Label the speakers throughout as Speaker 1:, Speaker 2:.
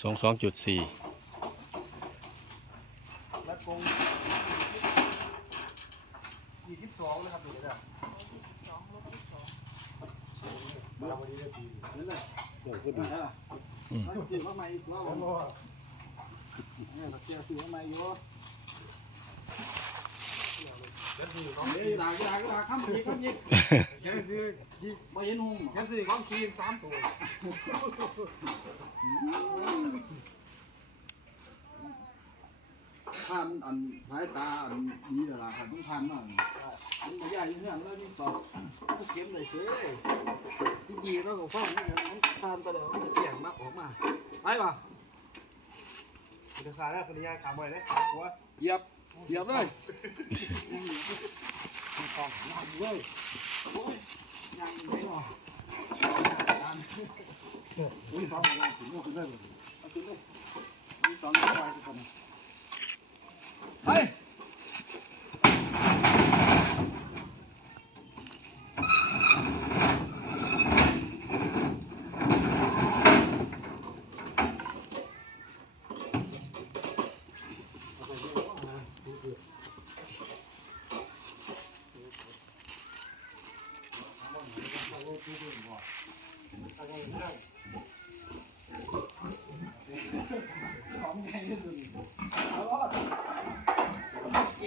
Speaker 1: สองสองจุดสี่
Speaker 2: และกงยี่สิบสองนะครับดูนะมาวันนี้ได้ปีนั่นแหละเดี๋ยวขึ้นมา
Speaker 3: ซื้อมาใหม่อีกรอบเนี่ยเจ้าซื้อมาใหม่อยู่เฮ้ยหลากหลากหลากข้ามยิกข้ามยิก
Speaker 2: แค่ซื้อ
Speaker 3: ไม่เห็นหุ่ม
Speaker 2: แค่ซื้อของคีนสามตัว
Speaker 3: ผ่านอันสายตาอันนี้แหละครับต้องผ่านมาอันนี้ใหญ่เรื่องแล้วนี่สอบเข็มเลยเซ่ที่ดีแล้วก็ฟังนี่นผ่านไปแล้วมันเสียงมาออกมาไปป่ะ
Speaker 2: ราคาแล้วคนนี้ยายขามไว้เลยหัว
Speaker 3: เยียบ เหยียบเลยต้องนั่งเลยโอ้ยยังไม่หรออุ้ยสองเลยถึงก็ขึ้นได้เลยเอาขึ้นเลยมีสองตัวไปทุกคนไป เก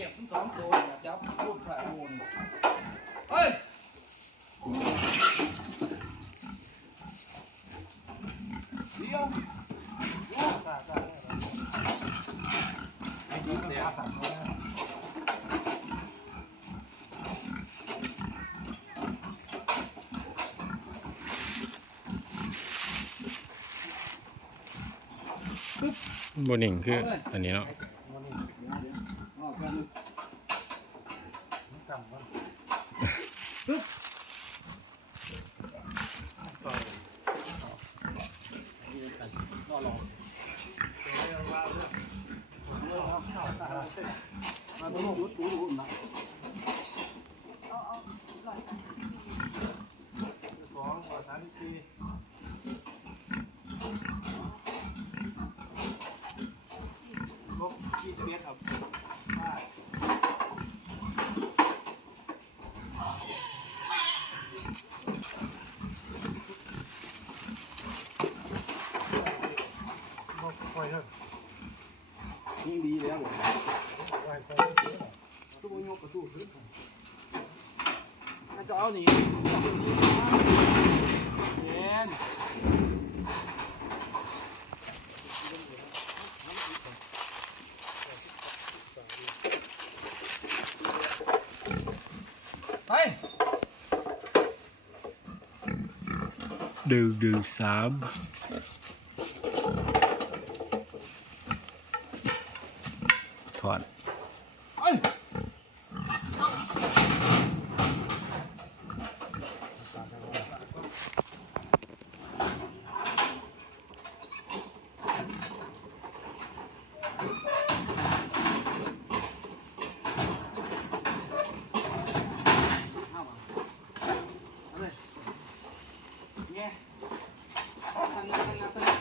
Speaker 3: ็บทั้งสองตัวจับพูดถ่ายมูลเฮ้ยเดี๋ยว
Speaker 2: จ้าจ้าไอ้ดีมันขาสั่นเขานะ
Speaker 1: บนหนึ่งคืออันนี้เนาะ
Speaker 2: ปึ๊บนี้
Speaker 3: อ๋อแค่นี้
Speaker 2: จำมันต่อยนอนรอเรื่องว่าเรื่อง
Speaker 3: มาตรงนู้นดูดูนะ
Speaker 2: สองหัวสามสี่ล บยี่สิบเมตรครับลบค่อยเถอะ
Speaker 3: ยิ่งดีแล้ว
Speaker 2: ค่อยค่อย
Speaker 3: ตู้ยกกระตู้ขึ้นจะเอาหนีเย็น
Speaker 1: ดึงดึงสามถอน
Speaker 3: ไป เอามาเอาเลย แง่ทำงานทำงานทำงาน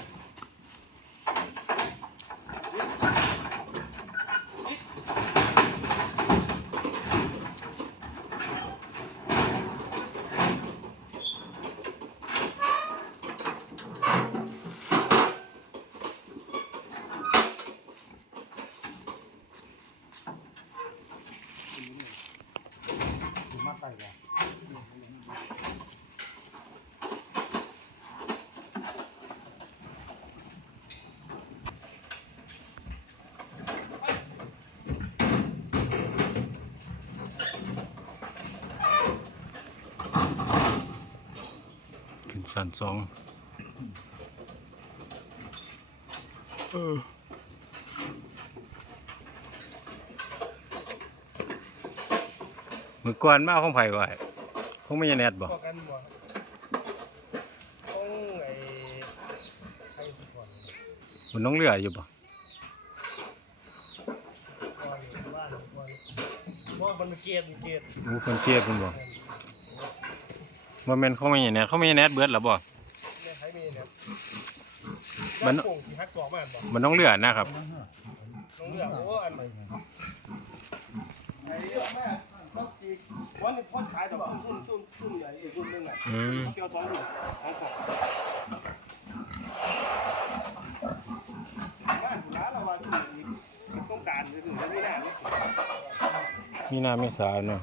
Speaker 2: ถึงมาใส่เลย
Speaker 1: ขึ้นสันสองเออมือก่อนมาเอาของไผ่ไว้คงไม่ยแนดบ่
Speaker 2: พอกันบ่ต้องไอ้ใครที่ก่อน
Speaker 1: มันน้องเรืออยู่บ่
Speaker 2: ก่อนบ้านก่อนว่มันเกียดเกียด
Speaker 1: มูคนเทียบเพิ่นบ่ ว่าแม่นเขาไม่ยาแนดเขาไม่ยาแนดเบิดแล้วบ่
Speaker 2: เนี่ยใครมีเนี่ย
Speaker 1: มัน
Speaker 2: โป่งที่ฮักกอกมาบ่
Speaker 1: มันน้องเรือนะครับ
Speaker 2: น้องเรือโอ้อันไหนไอ้เรื่องแม่เขาจีวันนี้พ่อขายดอกตุ้มตุ้มตุ้มใหญ่อีกตุ้มนึงอะ
Speaker 1: อืม
Speaker 2: เกี่ยวท้องอยู่ท้องขอบงานร้านเราว่าตุ้มอีกต้องการจะถึงไม่ได้นี่
Speaker 1: มีนาเมษาเนาะ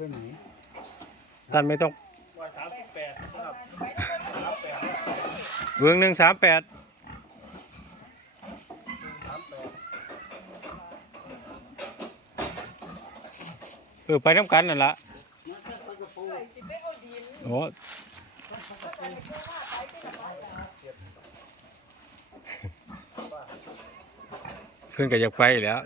Speaker 4: ไปไหน
Speaker 1: ท่านไม่ต้องเบื้องหนึ่งสามแปดเออไปน้ำกันนั่นละโอ้เพื่อนก็อยากไปแล้ว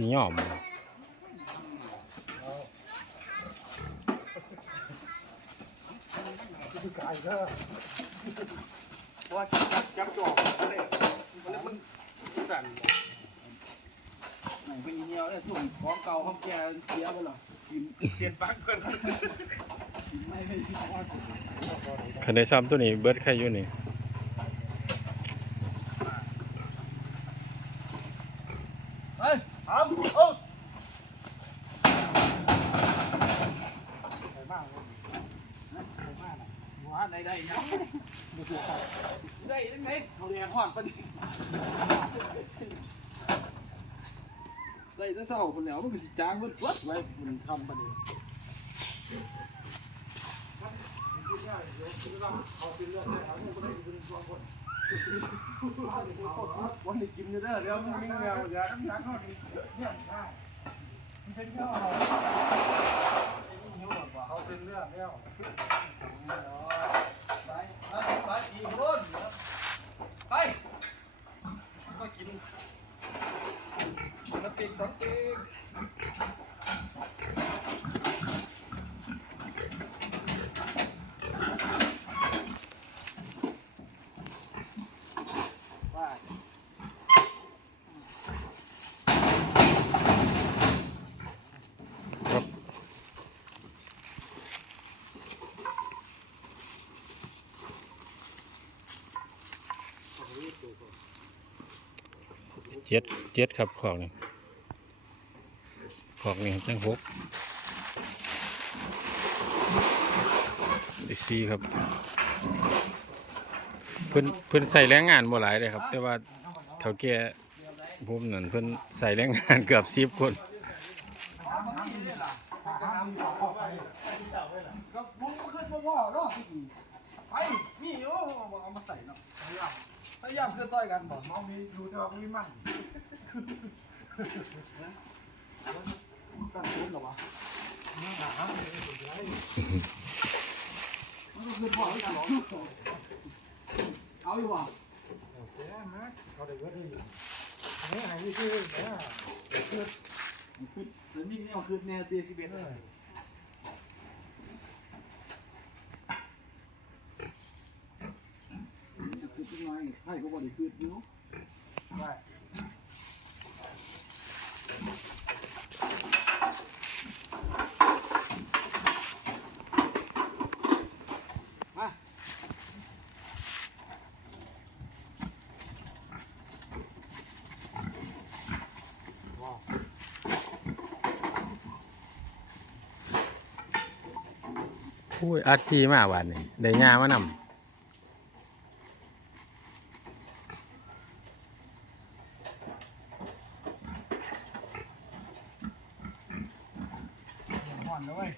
Speaker 1: สีหย่อม
Speaker 2: คือไก่ก็เพราะว่าจับจับจอกอะไรมันมันสั่น
Speaker 3: ไหนเป็นอีเมลเนี่ยช่วงของเก่าของแกเสียไปหรอกิน
Speaker 2: เปลี่ยนปลั๊กเกิน
Speaker 3: กินไม่ไม่ที่ว่า
Speaker 1: คันได้ซ้ำตัวนี้เบิร์ดใครอยู่นี่
Speaker 3: เฮ้ย
Speaker 2: ทำโอ้
Speaker 4: ไปบ้างเลยไปบ้างน่ะ
Speaker 3: ไหนได้ยังได้ยังไงเขาเรียกห้อดปนี่ได้จะเศร้าคนแล้วมันก็สิจ้างมันวัดไว้มันทำปนี่
Speaker 2: วันนี้กินเด้อเดี๋ยวมึงมีเงาอย่าน้ำหนักเขาดีเนี่ยได้มันเป็นเงาเขาเป็นเรื่องแล้ว
Speaker 3: ไปไปไปอีกคนไปก็กินน้ำ ปีกสองปีกว่า
Speaker 1: เจ็ดเจ็ดครับขอกนี่ ขอกนี่จังหกอีสี่ครับ เพิ่นเพิ่นใส่แรงงานบ่หลายเลยครับ แต่ว่าเท่าแก่ผมนั่นเพิ่นใส่แรงงานเกือบสิบคน
Speaker 3: ก็ผมก็ขึ้นมาว่าเนาะไปมีอยู่เอามาใส่เนาะพยายามขึ้นซอยกันบ่
Speaker 4: มองมีดูแต่ว่ามีมั่ง
Speaker 3: ตั้งคุ้นหรอวะมันก็ขึ้นพ่อให้กันหรอเอาอยู่บ่
Speaker 4: แกมาเขาได้เยอะดีนี่ไอ้นี่คือเนี่ย
Speaker 3: แล้วนี่เนี่ยขึ้นแน่ตีสิเบ็ดคือเป็นไงให้ก็บริสุทธิ์อยู่
Speaker 4: ได้
Speaker 3: มา
Speaker 1: อุ้ยอัดซีมาวันนี้ได้ยามานำ
Speaker 3: ห่อนเลย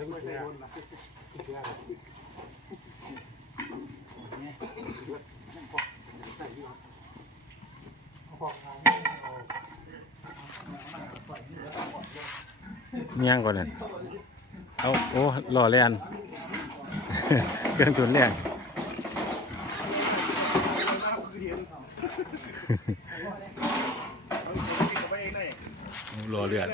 Speaker 3: ย่า
Speaker 2: งก่อนนั่
Speaker 1: นเอาโอ้หล่อแลนเกินตุนแรงหล่อเลือด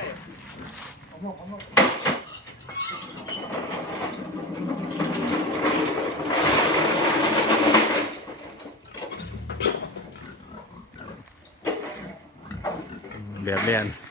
Speaker 3: 别练。